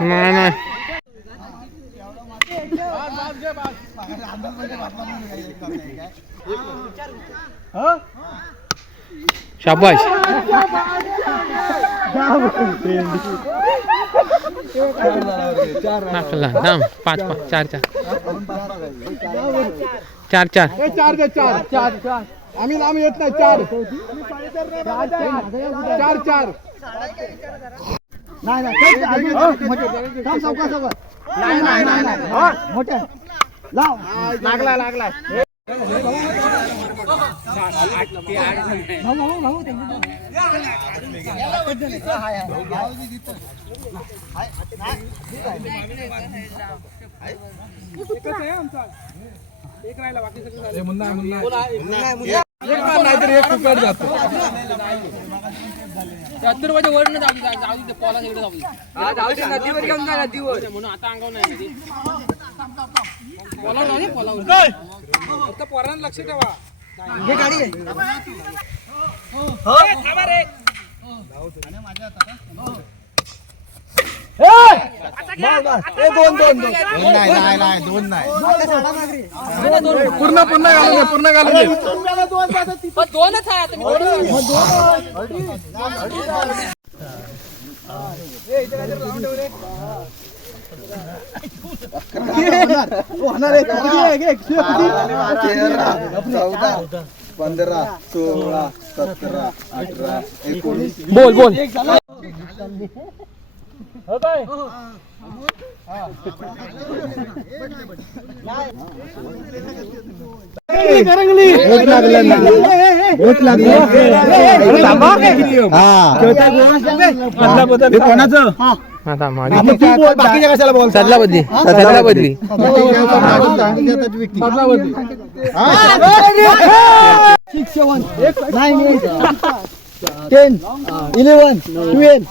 नाही नाही शाबाश टाकला थांब. पाच पाच चार चार. चार चार. ए, चार दे चार. चार चार. आम्ही आम्ही येत नाही. चार. चार चार. नाही नाही. नाही नाही मोठे. लागला लागला. नाहीतरी एक फुकट जातो. चतुर्वाच्या वर जाऊ दे, जाऊ दे पॉला इकडे जाऊ दे. नदीवर घेऊन जा नदीवर. म्हणून आता अंगावर नाही नदी पॉला जाऊ दे पॉला फक्त पोरांना लक्ष ठेवा. दोन दोन दोन. नाही नाही नाही दोन नाही. पूर्ण पूर्ण घालून पूर्ण घालून दे पण दोनच आहे आता मी दोनच चौदा पंधरा सोळा सतरा अठरा एकोणीस. बोल बोल. कोणाचं कशाला बोल सदला बदली सदला बदली six seven nine eight ten eleven twelve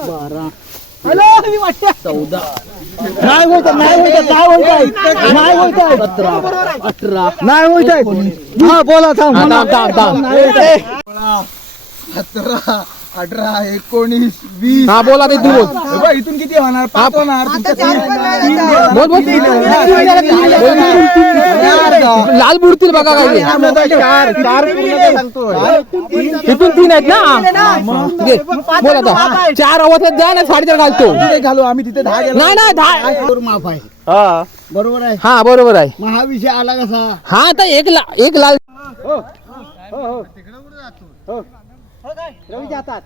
बारा चौदा. नाही होत नाही होत नाही होत आहे नाही होत आहे सतरा अठरा. नाही होत आहे हा बोला थांब. सतरा. अठरा एकोणीस वीस. हा बोला ते तू बोल. हे बघ, इथून किती होणार? पाच होणार तुमच्या तीन- तीन होणार. बोल बोल लाल बुडतील बघा काय. ते. चार चार. पूर्ण सांगतोय इथून तीन आहेत ना? बोल आता. चार आवाज द्या ना साडेचार घालतो. तिथे घालू आम्ही तिथे दहा गेलो. नाही नाही दहा. माफ आहे. बरोबर आहे? हा बरोबर आहे. मग हा विषय आला कसा? हा आता एक ला एक लाल रवी जातात.